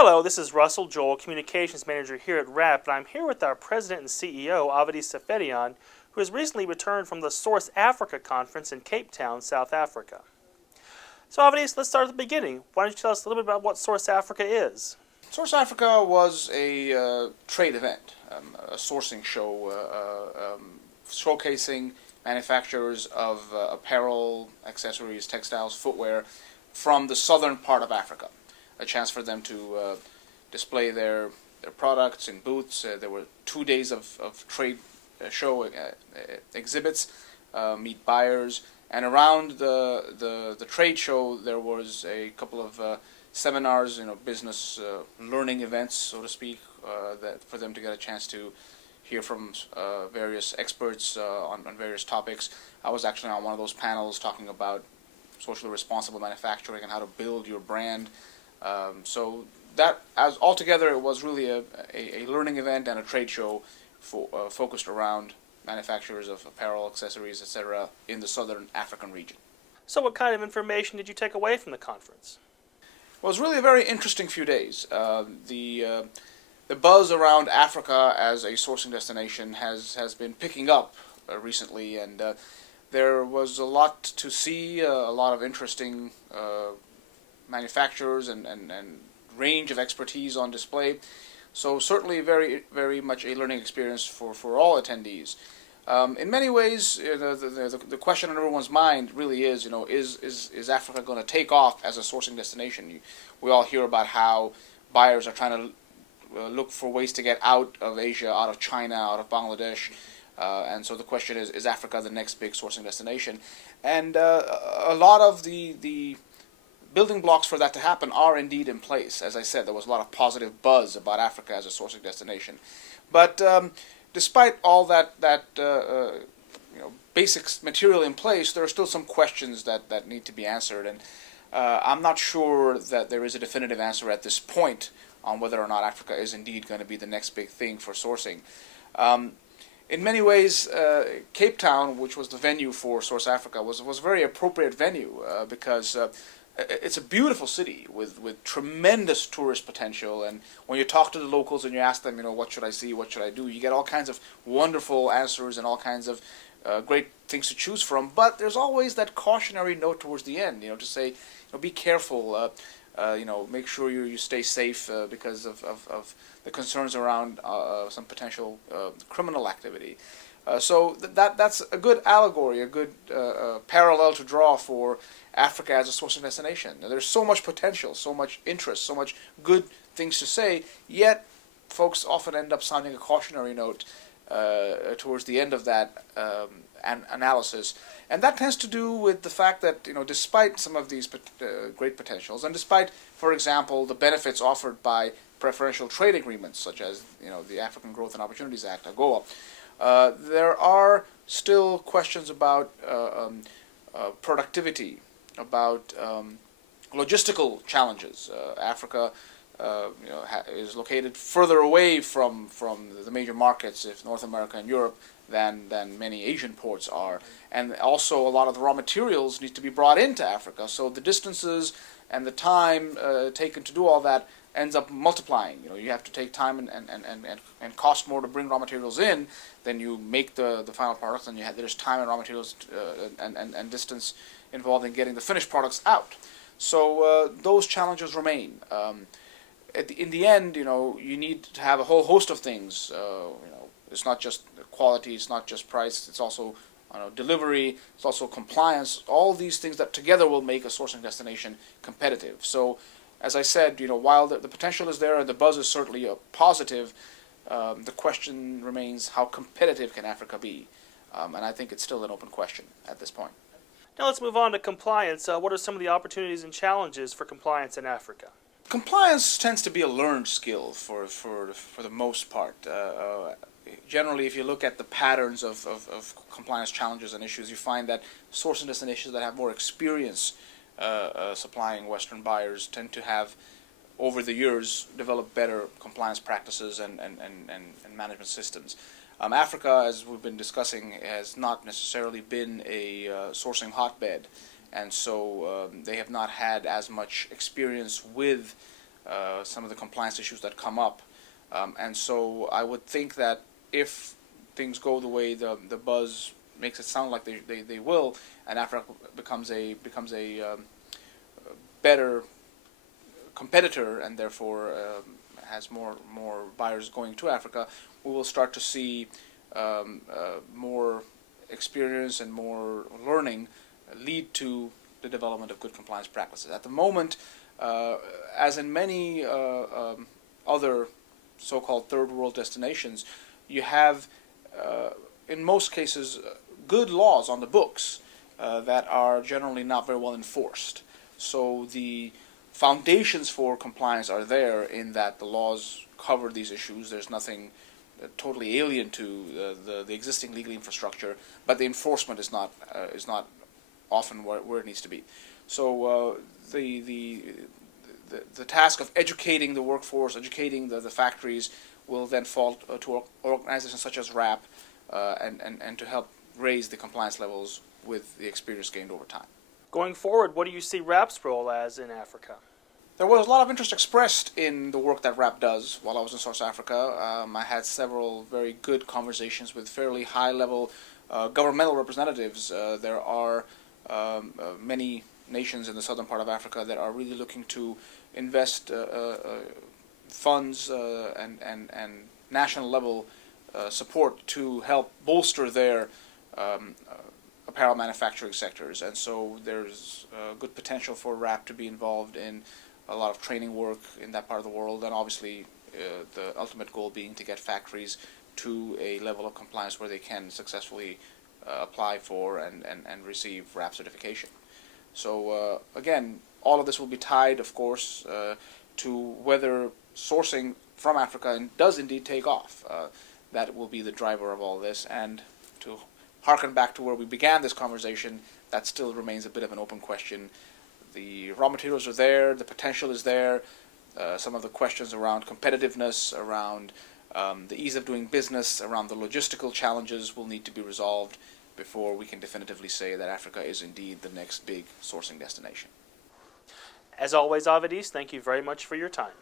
Hello, this is Russell Joel, Communications Manager here at RAP, and I'm here with our President and CEO, Avedis Seferian, who has recently returned from the Source Africa Conference in Cape Town, South Africa. So Avedis, let's start at the beginning. Why don't you tell us a little bit about what Source Africa is? Source Africa was a trade event, a sourcing show, showcasing manufacturers of apparel, accessories, textiles, footwear from the southern part of Africa. A chance for them to display their products in booths. There were 2 days of trade show exhibits, meet buyers, and around the trade show there was a couple of seminars, business learning events, so to speak, that for them to get a chance to hear from various experts on various topics. I was actually on one of those panels talking about socially responsible manufacturing and how to build your brand. So that, as altogether, it was really a learning event and a trade show focused around manufacturers of apparel, accessories, etc. in the southern African region. So what kind of information did you take away from the conference? Well, it was really a very interesting few days. The buzz around Africa as a sourcing destination has been picking up recently, and there was a lot to see, a lot of interesting manufacturers and range of expertise on display. So certainly very, very much a learning experience for all attendees. In many ways, the question on everyone's mind really is, is Africa going to take off as a sourcing destination? We all hear about how buyers are trying to look for ways to get out of Asia, out of China, out of Bangladesh. And so the question is Africa the next big sourcing destination? And a lot of the building blocks for that to happen are indeed in place. As I said, there was a lot of positive buzz about Africa as a sourcing destination. But despite all that basic material in place, there are still some questions that need to be answered. And I'm not sure that there is a definitive answer at this point on whether or not Africa is indeed going to be the next big thing for sourcing. In many ways, Cape Town, which was the venue for Source Africa, was a very appropriate venue because it's a beautiful city with tremendous tourist potential, and when you talk to the locals and you ask them, what should I see, what should I do, you get all kinds of wonderful answers and all kinds of great things to choose from. But there's always that cautionary note towards the end, to say, be careful, make sure you stay safe because of the concerns around some potential criminal activity. So that's a good allegory, a good parallel to draw for Africa as a sourcing destination. Now, there's so much potential, so much interest, so much good things to say, yet folks often end up sounding a cautionary note towards the end of that analysis. And that tends to do with the fact that, despite some of these great potentials, and despite, for example, the benefits offered by preferential trade agreements, such as, the African Growth and Opportunities Act, AGOA, there are still questions about productivity, about logistical challenges. Africa, is located further away from the major markets, if North America and Europe, than many Asian ports are, and also a lot of the raw materials need to be brought into Africa. So the distances and the time taken to do all that ends up multiplying. You have to take time and cost more to bring raw materials in than you make the final products, and there's time and raw materials and distance involved in getting the finished products out. So those challenges remain. In the end, you need to have a whole host of things. It's not just quality, it's not just price, it's also delivery, it's also compliance. All these things that together will make a sourcing destination competitive. So, as I said, while the potential is there and the buzz is certainly positive, the question remains, how competitive can Africa be? And I think it's still an open question at this point. Now let's move on to compliance. What are some of the opportunities and challenges for compliance in Africa? Compliance tends to be a learned skill for the most part. Generally, if you look at the patterns of compliance challenges and issues, you find that sourcing destinations that have more experience supplying Western buyers tend to have, over the years, developed better compliance practices and management systems. Africa, as we've been discussing, has not necessarily been a sourcing hotbed, and so they have not had as much experience with some of the compliance issues that come up. And so I would think that if things go the way the buzz makes it sound like they will, and Africa becomes a better competitor and therefore has more buyers going to Africa, we will start to see more experience and more learning lead to the development of good compliance practices. At the moment, as in many other so-called third world destinations, you have, in most cases, good laws on the books that are generally not very well enforced. So the foundations for compliance are there in that the laws cover these issues. There's nothing totally alien to the existing legal infrastructure, but the enforcement is not often where it needs to be. So the task of educating the workforce, educating the factories, will then fall to organizations such as RAP and to help raise the compliance levels with the experience gained over time. Going forward, what do you see RAP's role as in Africa? There was a lot of interest expressed in the work that RAP does while I was in South Africa. I had several very good conversations with fairly high-level governmental representatives. There are many nations in the southern part of Africa that are really looking to invest funds and national level support to help bolster their apparel manufacturing sectors, and so there's good potential for RAP to be involved in a lot of training work in that part of the world, and obviously the ultimate goal being to get factories to a level of compliance where they can successfully apply for and receive RAP certification. So again, all of this will be tied, of course, to whether sourcing from Africa does indeed take off. That will be the driver of all this, and to harken back to where we began this conversation, that still remains a bit of an open question. The raw materials are there, the potential is there, some of the questions around competitiveness, around the ease of doing business, around the logistical challenges will need to be resolved before we can definitively say that Africa is indeed the next big sourcing destination. As always, Avedis, thank you very much for your time.